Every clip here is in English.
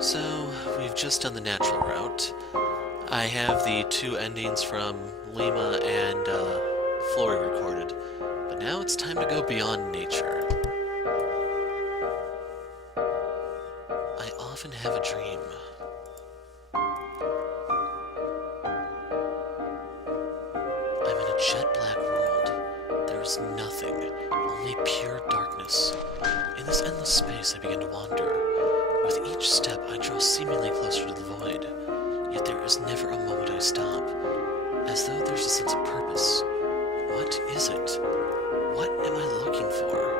So, we've just done the natural route. I have the two endings from Llima and Flori recorded, but now it's time to go beyond nature. I often have a dream. I'm in a jet black world. There is nothing, only pure darkness. In this endless space, I begin to wander. With each step, I draw seemingly closer to the void, yet there is never a moment I stop, as though there's a sense of purpose. What is it? What am I looking for?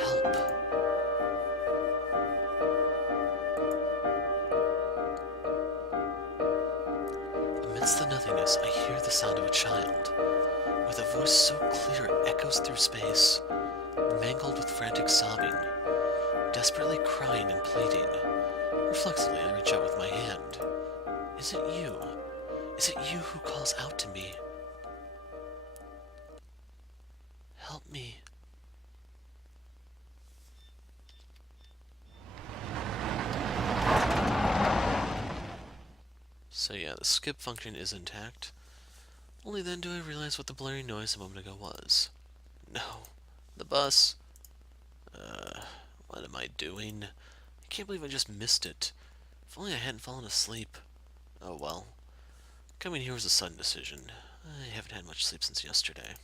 Help. Amidst the nothingness, I hear the sound of a child, with a voice so clear it echoes through space, mangled with frantic sobbing, desperately crying and pleading. Reflexively, I reach out with my hand. Is it you? Is it you who calls out to me? Help me. So yeah, the skip function is intact. Only then do I realize what the blaring noise a moment ago was. No. The bus. What am I doing? I can't believe I just missed it. If only I hadn't fallen asleep. Oh well. Coming here was a sudden decision. I haven't had much sleep since yesterday.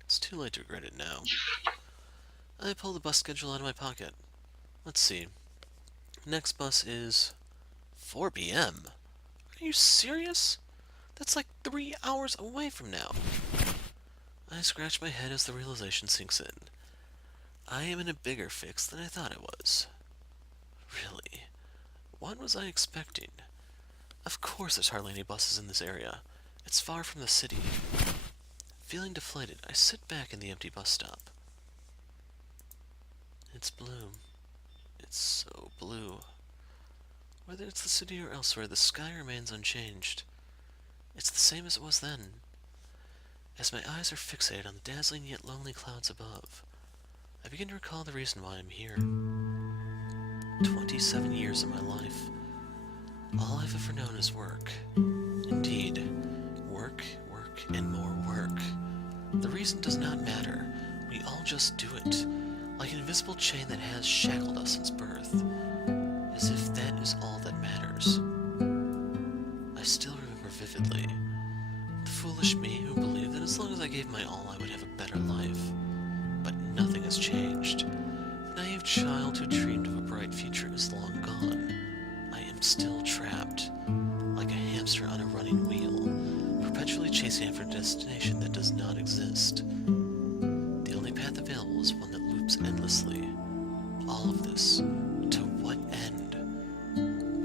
It's too late to regret it now. I pull the bus schedule out of my pocket. Let's see. Next bus is 4 p.m. Are you serious? That's like 3 hours away from now. I scratch my head as the realization sinks in. I am in a bigger fix than I thought I was. Really? What was I expecting? Of course there's hardly any buses in this area. It's far from the city. Feeling deflated, I sit back in the empty bus stop. It's blue. It's so blue. Whether it's the city or elsewhere, the sky remains unchanged. It's the same as it was then. As my eyes are fixated on the dazzling yet lonely clouds above, I begin to recall the reason why I'm here. 27 years of my life. All I've ever known is work. Indeed, work, work, and more work. The reason does not matter. We all just do it, like an invisible chain that has shackled us since birth, as if that is all that matters. I still remember vividly the foolish me who believed that as long as I gave my all, I would have a better life. But nothing has changed. The naive child who dreamed of a bright future is long gone. I am still trapped, like a hamster on a running wheel, perpetually chasing after a destination that does not exist. The only path available is one that loops endlessly. All of this, to what end?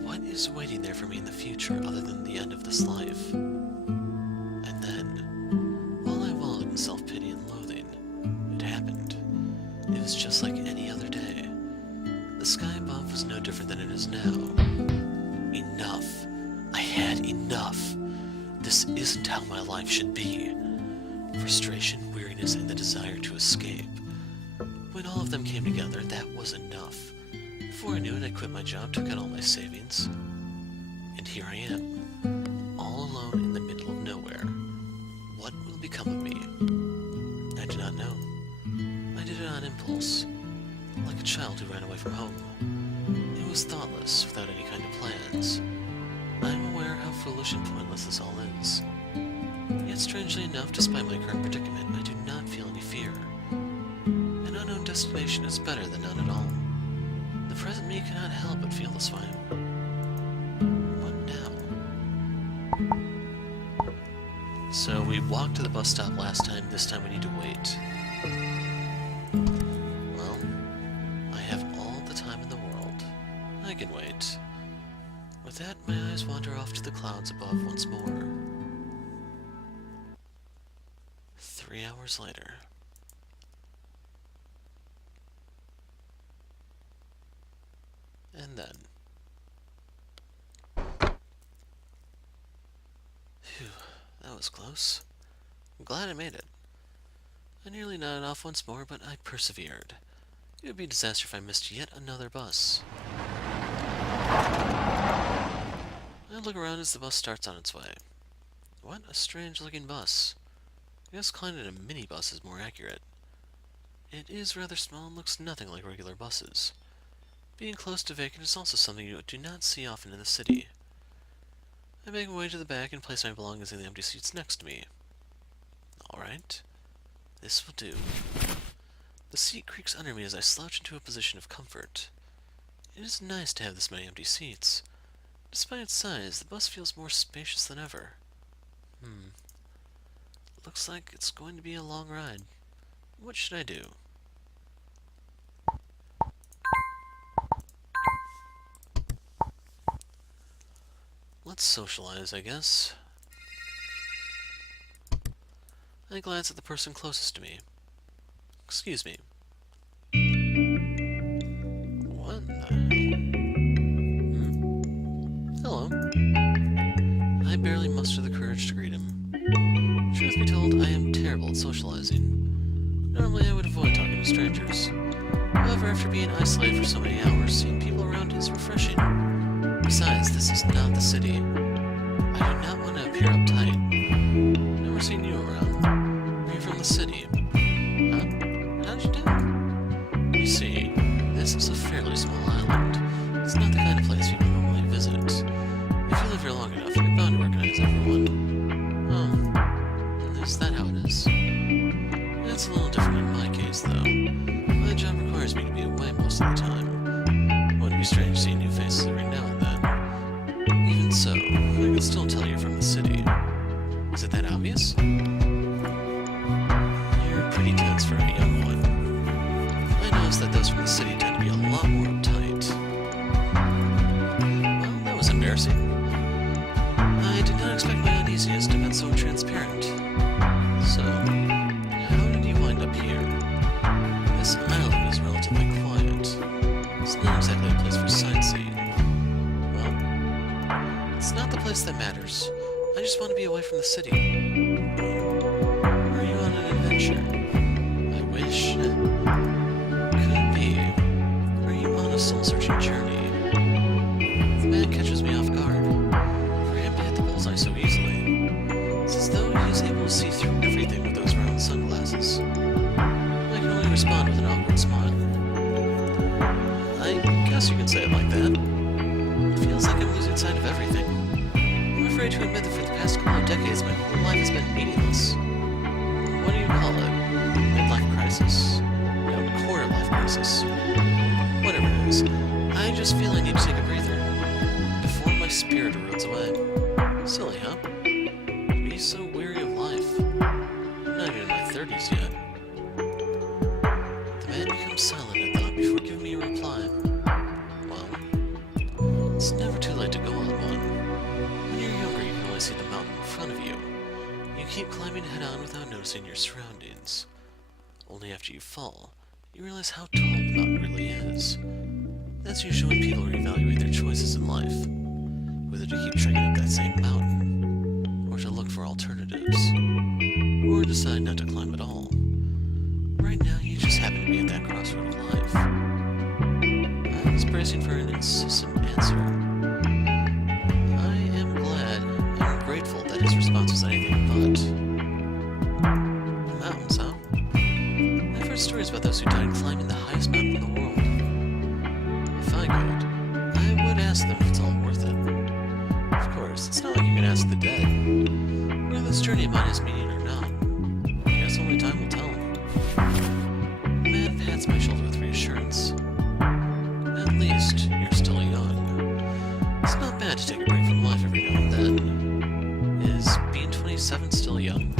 What is waiting there for me in the future other than the end of this life? And then, while I wallowed in self-pity and loathing, it happened. It was just like any other day. The sky above was no different than it is now. Enough. I had enough. This isn't how my life should be. Frustration, weariness, and the desire to escape. When all of them came together, that was enough. Before I knew it, I quit my job, took out all my savings, and here I am, all alone in the middle of nowhere. What will become of me? I do not know. I did it on impulse, like a child who ran away from home. It was thoughtless, without any kind of plans. I am aware how foolish and pointless this all is. Yet strangely enough, despite my current predicament, I do not feel any fear. An unknown destination is better than none at all. The present me cannot help but feel this way. What now? So we walked to the bus stop last time, this time we need to wait. Well, I have all the time in the world. I can wait. With that, my eyes wander off to the clouds above once more. 3 hours later. And then. Phew, that was close. I'm glad I made it. I nearly nodded off once more, but I persevered. It would be a disaster if I missed yet another bus. I look around as the bus starts on its way. What a strange-looking bus. I guess calling it a minibus is more accurate. It is rather small and looks nothing like regular buses. Being close to vacant is also something you do not see often in the city. I make my way to the back and place my belongings in the empty seats next to me. Alright, this will do. The seat creaks under me as I slouch into a position of comfort. It is nice to have this many empty seats. Despite its size, the bus feels more spacious than ever. Looks like it's going to be a long ride. What should I do? Let's socialize, I guess. I glance at the person closest to me. Excuse me. What the hell? Hello. I barely muster the courage to greet him. Truth be told, I am terrible at socializing. Normally I would avoid talking to strangers. However, after being isolated for so many hours, seeing people around is refreshing. Besides, this is not the city. I do not want to appear uptight. I've never seen you around. Are you from the city? Huh? How'd you do? You see, this is a fairly small island. It's not the kind of place people normally visit. If you live here long enough, you're bound to recognize everyone. Oh, is that how it is? It's a little different in my case, though. My job requires me to be away most of the time. It wouldn't be strange seeing new faces every now and then. Even so, I can still tell you're from the city. Is it that obvious? You're pretty tense for a young one. I noticed that those from the city tend to be a lot more uptight. Well, that was embarrassing. I did not expect my uneasiness to have been so transparent. So, how did you wind up here? This island is relatively quiet. It's not exactly a place for sightseeing. Well, it's not the place that matters. I just want to be away from the city. Are you on an adventure? I wish. Could be. Are you on a soul-searching journey? The man catches me off guard. For him to hit the bullseye so easily, it's as though he is able to see through everything with those round sunglasses. I can only respond with an awkward smile. I guess you could say it like that. It feels like I'm losing sight of everything. I'm afraid to admit that for the past couple of decades, my whole life has been meaningless. What do you call it? Midlife crisis? No, quarter-life crisis. Whatever it is, I just feel I need to take a breather before my spirit erodes away. Silly, huh? To be so weary of life. I'm not even in my 30s yet. The man becomes silent in thought before giving me a reply. Well, it's never too late to go on one. When you're younger, you can only see the mountain in front of you. You keep climbing head-on without noticing your surroundings. Only after you fall, you realize how tall the mountain really is. That's usually when people reevaluate their choices in life. Whether to keep trekking up that same mountain, or to look for alternatives, or decide not to climb at all. Right now, you just happen to be at that crossroad of life. I was bracing for an insistent answer. I am glad and grateful that his response was anything but. Mountains, huh? I've heard stories about those who died climbing the highest mountain in the world. If I could, I would ask them if it's all worth it. Of course, it's not like you can ask the dead. Whether this journey of mine has meaning or not, I guess only time will tell. The man pats my shoulder with reassurance. At least, you're still young. It's not bad to take a break from life every now and then. Is being 27 still young?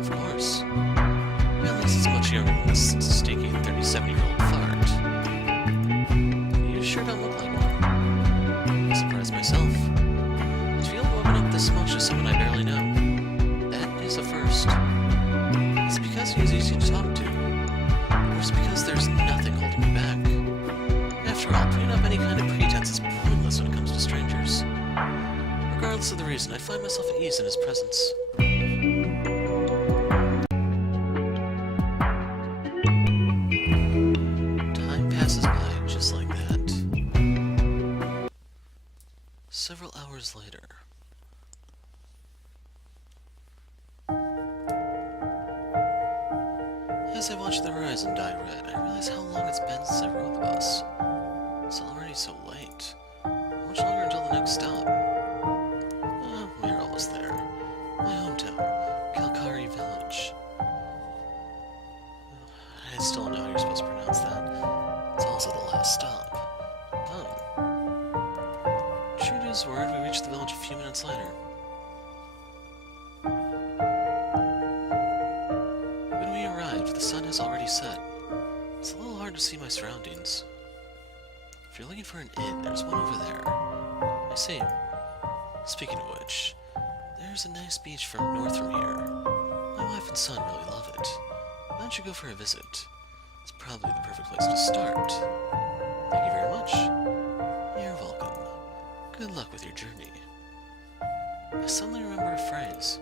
Of course. At least it's much younger than this stinky 37-year-old fart. You sure don't look like one. I surprised myself. To feel woven up this much to someone I barely know. That is a first. Is it because he is easy to talk to? Or is it because there's nothing holding me back? After all, putting up any kind of pretense is pointless when it comes to strangers. Regardless of the reason, I find myself at ease in his presence. hours later. As I watch the horizon dye red, I realize how long it's been since I rode the bus. It's already so late. How much longer until the next stop? We're almost there. My hometown, Kalkari Village. I still don't know how you're supposed to pronounce that. It's also the last stop. True to his word, we reached the village a few minutes later. When we arrived, the sun has already set. It's a little hard to see my surroundings. If you're looking for an inn, there's one over there. I see. Speaking of which, there's a nice beach north from here. My wife and son really love it. Why don't you go for a visit? It's probably the perfect place to start. Thank you very much. You're welcome. Good luck with your journey. I suddenly remember a phrase.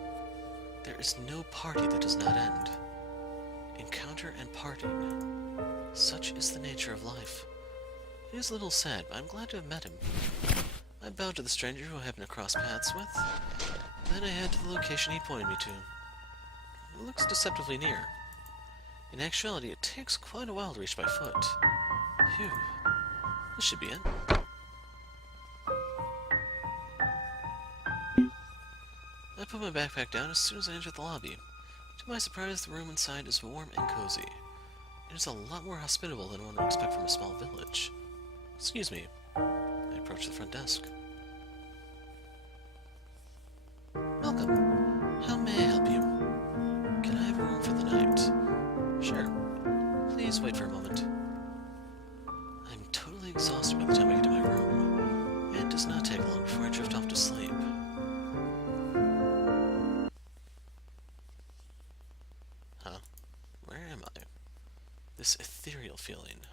There is no party that does not end. Encounter and parting. Such is the nature of life. It is a little sad, but I'm glad to have met him. I bowed to the stranger who I happened to cross paths with. Then I head to the location he pointed me to. It looks deceptively near. In actuality, it takes quite a while to reach by foot. Phew. This should be it. I put my backpack down as soon as I entered the lobby. To my surprise, the room inside is warm and cozy. It is a lot more hospitable than one would expect from a small village. Excuse me. I approach the front desk. Welcome. How may I help you? Can I have a room for the night? Sure. Please wait for a moment. I'm totally exhausted by the time I get to my room. It does not take long before I drift off to sleep. Huh? Where am I? This ethereal feeling.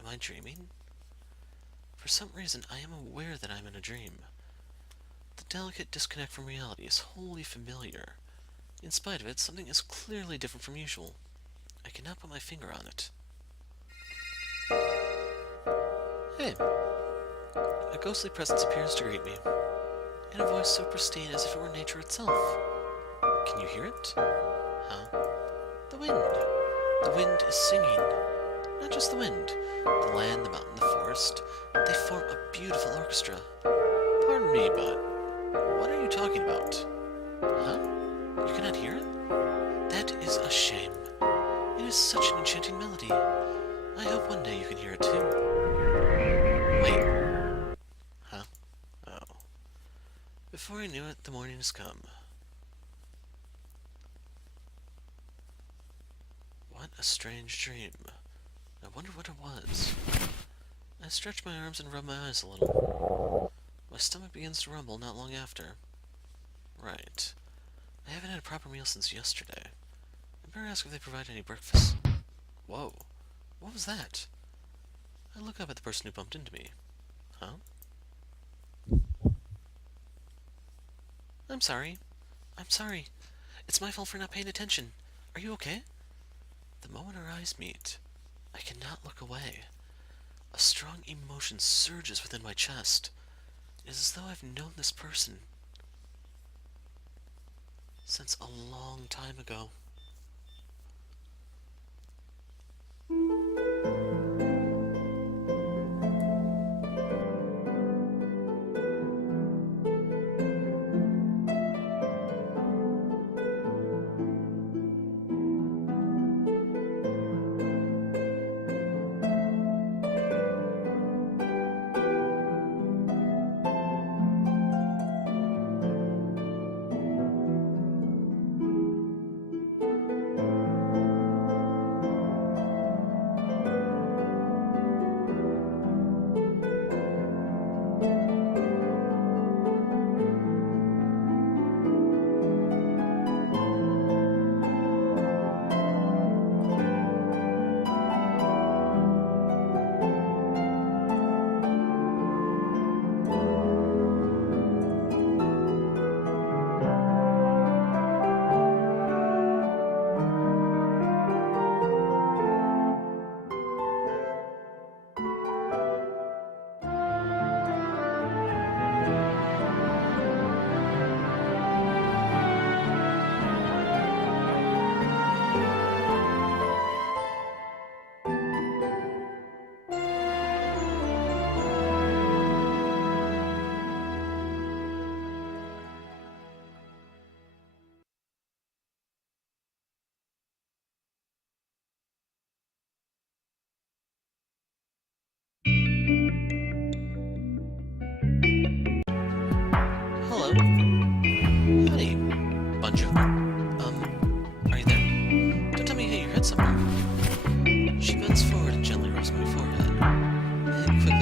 Am I dreaming? For some reason, I am aware that I'm in a dream. The delicate disconnect from reality is wholly familiar. In spite of it, something is clearly different from usual. I cannot put my finger on it. Hey! A ghostly presence appears to greet me, in a voice so pristine as if it were nature itself. Can you hear it? Huh? The wind. The wind is singing. Not just the wind. The land, the mountain, the forest. They form a beautiful orchestra. Pardon me, but what are you talking about? Huh? You cannot hear it? That is a shame. It is such an enchanting melody. I hope one day you can hear it too. Wait. Huh? Oh. Before I knew it, the morning has come. What a strange dream. I wonder what it was. I stretch my arms and rub my eyes a little. My stomach begins to rumble not long after. Right. I haven't had a proper meal since yesterday. I better ask if they provide any breakfast. Whoa. What was that? I look up at the person who bumped into me. Huh? I'm sorry. I'm sorry. It's my fault for not paying attention. Are you okay? The moment our eyes meet, I cannot look away. A strong emotion surges within my chest. It is as though I've known this person since a long time ago.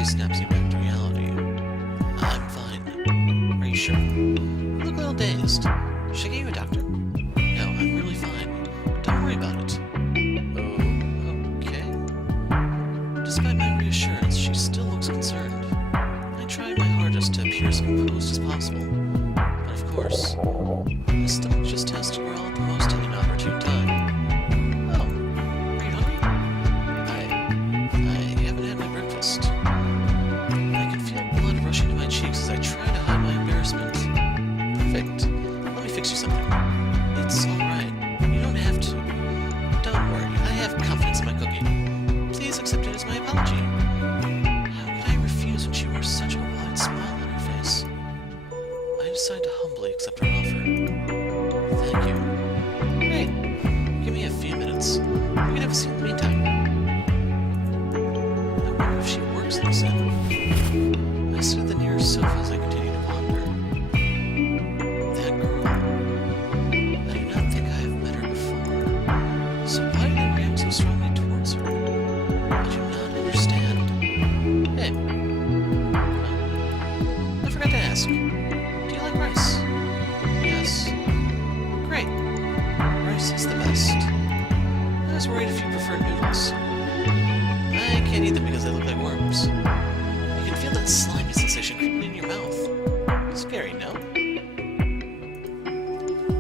snaps you back to reality. I'm fine. Are you sure? You look a little dazed. Should I get you a doctor? No, I'm really fine. Don't worry about it. Oh, okay. Despite my reassurance, she still looks concerned. I tried my hardest to appear as composed as possible. But of course, my stomach just has to growl at the most inopportune time. Oh, are you hungry? I haven't had my breakfast. I can feel blood rushing to my cheeks as I try to hide my embarrassment. Perfect. Let me fix you something. It's alright. You don't have to. Don't worry, I have confidence in my cooking. Please accept it as my apology. How could I refuse when she wore such a wide smile on her face? I decide to humbly accept her offer. Thank you. Great. Give me a few minutes. We can have a seat in the meantime. I wonder if she works in this inn. I sit at the nearest sofa as I continue to ponder. That girl. I do not think I have met her before. So why did I react so strongly towards her? I do not understand. Hey. Oh. I forgot to ask. Do you like rice? Yes. Great. Rice is the best. I was worried if you prefer noodles. I can't eat them because they look like worms. You can feel that slimy sensation creeping in your mouth. Scary, no?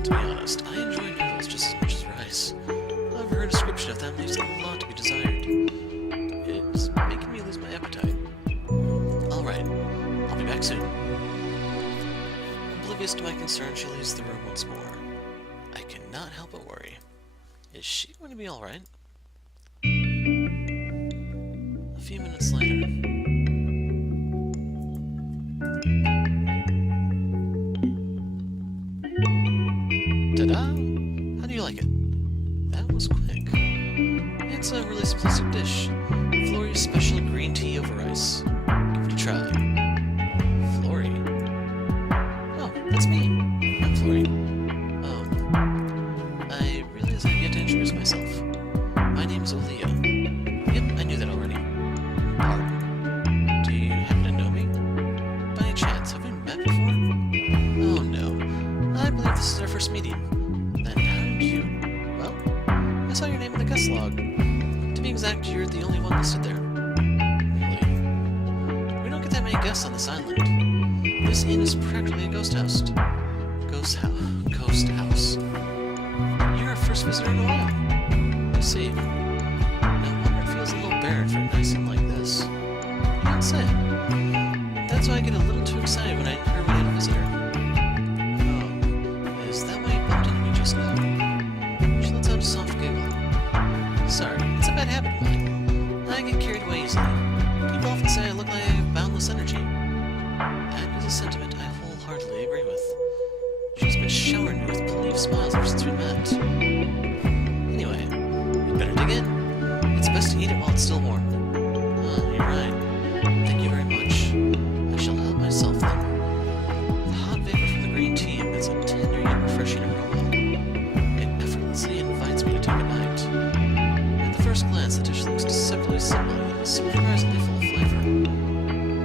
To be honest, I enjoy noodles just as much as rice. However, her description of them leaves a lot to be desired. It's making me lose my appetite. Alright, I'll be back soon. Oblivious to my concern, she leaves the room once more. I cannot help but worry. Is she going to be alright? A few minutes later. Ta-da! How do you like it? That was quick. It's a really simplistic dish. Flori's special green tea over ice. Give it a try. Flori. Oh, that's me. I'm Flori. Oh. I realize I've yet to introduce myself. My name is Olia. Yep, I knew that already. Pardon? Do you happen to know me? By any chance, have we met before? Oh no. I believe this is our first meeting. Then how did you... Well, I saw your name in the guest log. To be exact, you're the only one listed there. Really? We don't get that many guests on this island. This inn is practically a ghost house. Ghost house. You're our first visitor in a while. I see. No wonder it feels a little barren for a nice inn like this. You don't say. That's why I get a little too excited when I hear we had a visitor. Oh, is that why you bumped into me just now? She lets out a soft giggle. Sorry, it's a bad habit of mine. I get carried away easily. People often say I look like I have boundless energy. That is a sentiment I wholeheartedly agree with. She's been showering me with plenty of smiles ever since we met. Anyway, we better dig in. It's best to eat it while it's still warm. You're right. Thank you very much. I shall help myself then. The hot vapor from the green tea emits a tender yet refreshing aroma. It effortlessly invites me to take a bite. At the first glance, the dish looks deceptively simple yet surprisingly full of flavor.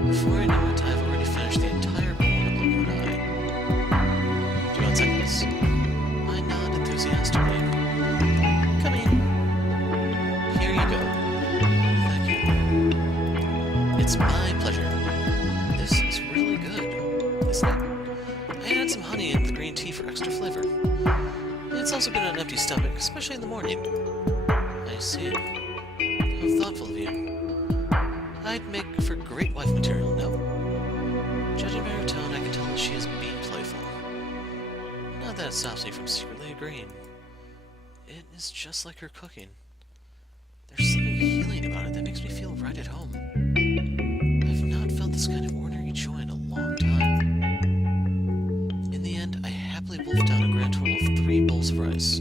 Before I know it, I've already finished the entire bowl in a blink of an eye. Do you want seconds? I nod enthusiastically. Come in. Here you go. Thank you. It's my pleasure. This is really good, isn't it? I added some honey in the green tea for extra flavor. It's also good on an empty stomach, especially in the morning. I see. How thoughtful of you. I'd make for great wife material, no? Judging by her tone, I can tell that she is being playful. Not that it stops me from secretly agreeing. It is just like her cooking. There's something healing about it that makes me feel right at home. I've not felt this kind of ordinary joy in a long time. In the end, I happily wolfed down a grand total of 3 bowls of rice.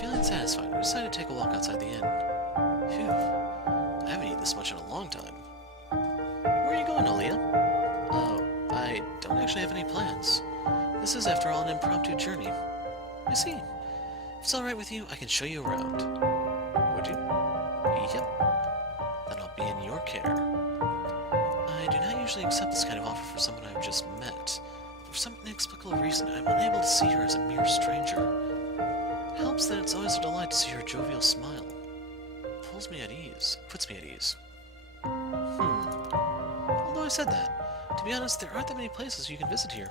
Feeling satisfied, I decided to take a walk outside the inn. Phew, I haven't eaten this much in a long time. Where are you going, Olia? Oh, I don't actually have any plans. This is, after all, an impromptu journey. I see. If it's alright with you, I can show you around. Would would you? Yep. Then I'll be in your care. I do not usually accept this kind of offer for someone I've just met. For some inexplicable reason, I'm unable to see her as a mere stranger. It helps that it's always a delight to see her jovial smile. It puts me at ease. Although I said that, to be honest, there aren't that many places you can visit here.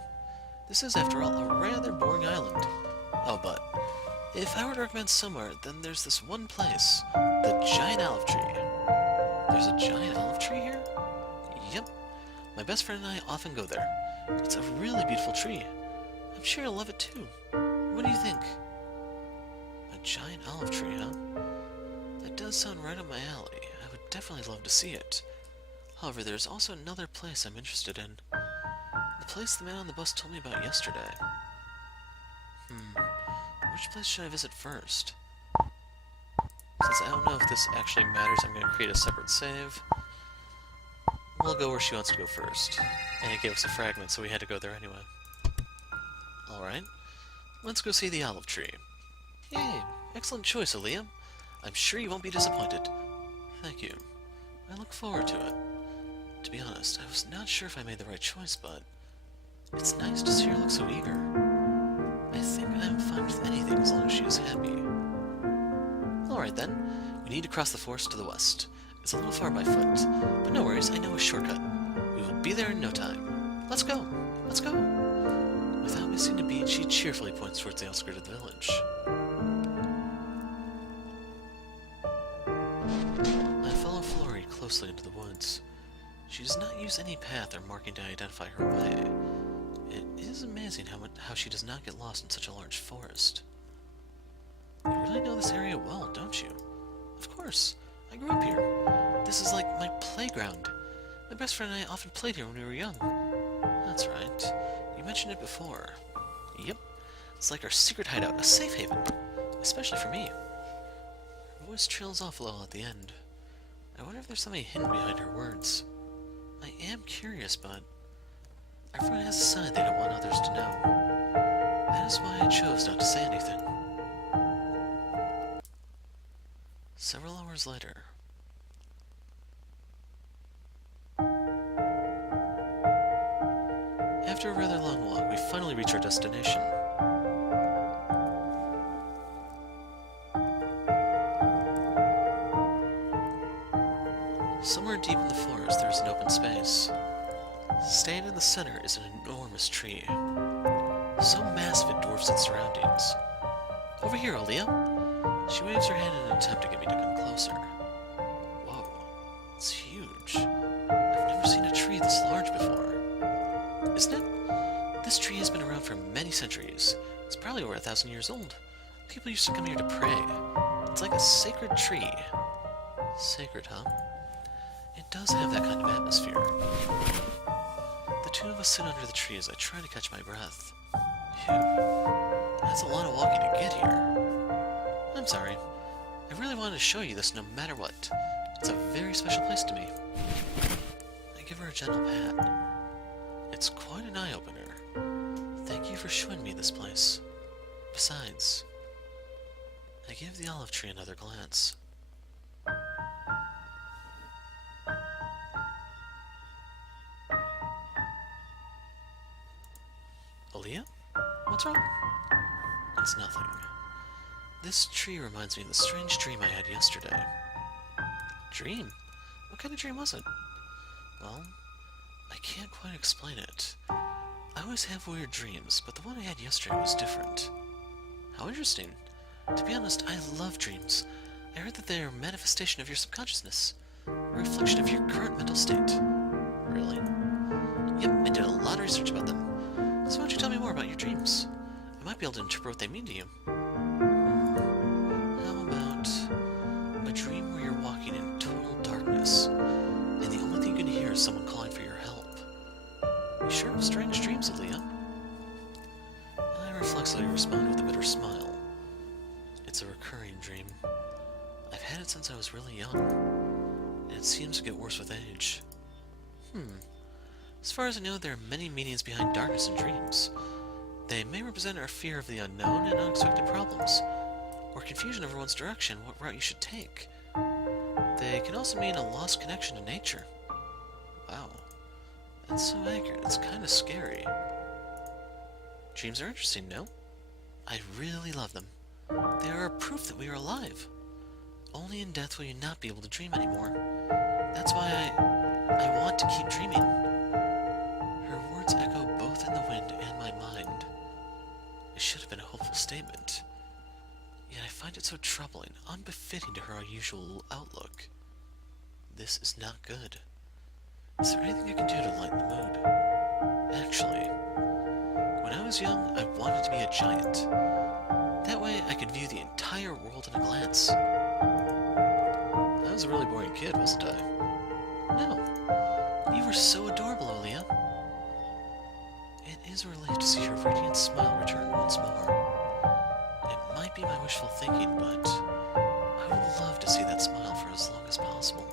This is, after all, a rather boring island. Oh, but if I were to recommend somewhere, then there's this one place, the giant olive tree. There's a giant olive tree here? Yep. My best friend and I often go there. It's a really beautiful tree. I'm sure you'll love it too. What do you think? A giant olive tree, huh? That does sound right up my alley. I would definitely love to see it. However, there's also another place I'm interested in. The place the man on the bus told me about yesterday. Which place should I visit first? Since I don't know if this actually matters, I'm going to create a separate save. We'll go where she wants to go first. And it gave us a fragment, so we had to go there anyway. Alright, let's go see the olive tree. Yay! Excellent choice, Aaliyah. I'm sure you won't be disappointed. Thank you. I look forward to it. To be honest, I was not sure if I made the right choice, but it's nice to see her look so eager. I think I'm fine with anything as long as she is happy. Alright then, we need to cross the forest to the west. It's a little far by foot, but no worries, I know a shortcut. We will be there in no time. Let's go! Let's go! Without missing a beat, she cheerfully points towards the outskirts of the village. I follow Flori closely into the woods. She does not use any path or marking to identify her way. It is amazing how she does not get lost in such a large forest. You really know this area well, don't you? Of course. I grew up here. This is like my playground. My best friend and I often played here when we were young. That's right. You mentioned it before. Yep. It's like our secret hideout, a safe haven. Especially for me. Her voice trails off a little at the end. I wonder if there's something hidden behind her words. I am curious, but everyone has a side they don't want others to know. That is why I chose not to say anything. Several hours later. After a rather long walk, we finally reach our destination. Somewhere deep in the forest, there is an open space. Standing in the center is an enormous tree. So massive it dwarfs its surroundings. Over here, Aaliyah! She waves her hand in an attempt to get me to come closer. Whoa, it's huge. I've never seen a tree this large before. Isn't it? This tree has been around for many centuries. It's probably over 1,000 years old. People used to come here to pray. It's like a sacred tree. Sacred, huh? It does have that kind of atmosphere. The two of us sit under the tree as I try to catch my breath. Phew. That's a lot of walking to get here. I'm sorry. I really wanted to show you this no matter what. It's a very special place to me. I give her a gentle pat. It's quite an eye-opener. Thank you for showing me this place. Besides, I give the olive tree another glance. Aaliyah? What's wrong? It's nothing. This tree reminds me of the strange dream I had yesterday. Dream? What kind of dream was it? Well, I can't quite explain it. I always have weird dreams, but the one I had yesterday was different. How interesting. To be honest, I love dreams. I heard that they are a manifestation of your subconsciousness, a reflection of your current mental state. Really? Yep, I did a lot of research about them. So why don't you tell me more about your dreams? I might be able to interpret what they mean to you. How about a dream where you're walking in total darkness, and the only thing you can hear is someone calling for your help? You sure have strange dreams, Aaliyah. I reflexively respond with a bitter smile. It's a recurring dream. I've had it since I was really young, and it seems to get worse with age. As far as I know, there are many meanings behind darkness in dreams. They may represent our fear of the unknown and unexpected problems, or confusion over one's direction, what route you should take. They can also mean a lost connection to nature. Wow. That's so accurate. It's kind of scary. Dreams are interesting, no? I really love them. They are a proof that we are alive. Only in death will you not be able to dream anymore. That's why I want to keep dreaming. Her words echo both in the wind and my mind. It should have been a hopeful statement. Yet I find it so troubling, unbefitting to her usual outlook. This is not good. Is there anything I can do to lighten the mood? Actually, when I was young, I wanted to be a giant. That way I could view the entire world in a glance. I was a really boring kid, wasn't I? No. You were so adorable, Olia. It is a relief to see her radiant smile return once more. It might be my wishful thinking, but I would love to see that smile for as long as possible.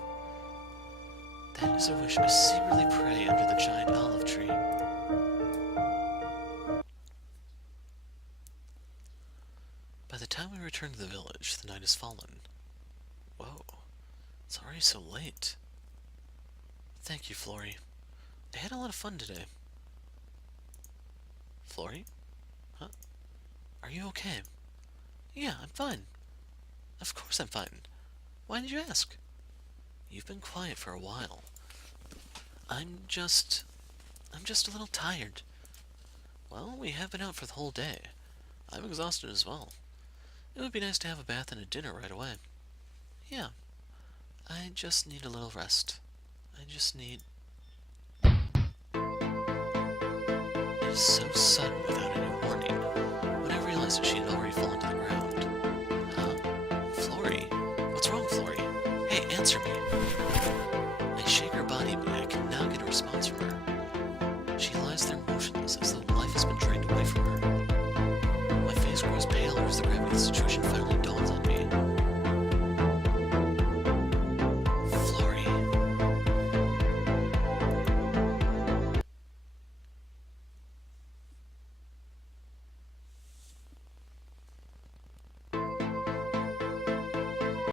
That is a wish I secretly pray under the giant olive tree. By the time we return to the village, the night has fallen. Whoa, it's already so late. Thank you, Flori. I had a lot of fun today. Flori? Huh? Are you okay? Yeah, I'm fine. Of course I'm fine. Why did you ask? You've been quiet for a while. I'm just a little tired. Well, we have been out for the whole day. I'm exhausted as well. It would be nice to have a bath and a dinner right away. Yeah. I just need a little rest. I just need... It is so sudden without any warning. When I realized that she had already fallen to the ground. Huh? Flori? What's wrong, Flori? Hey, answer me.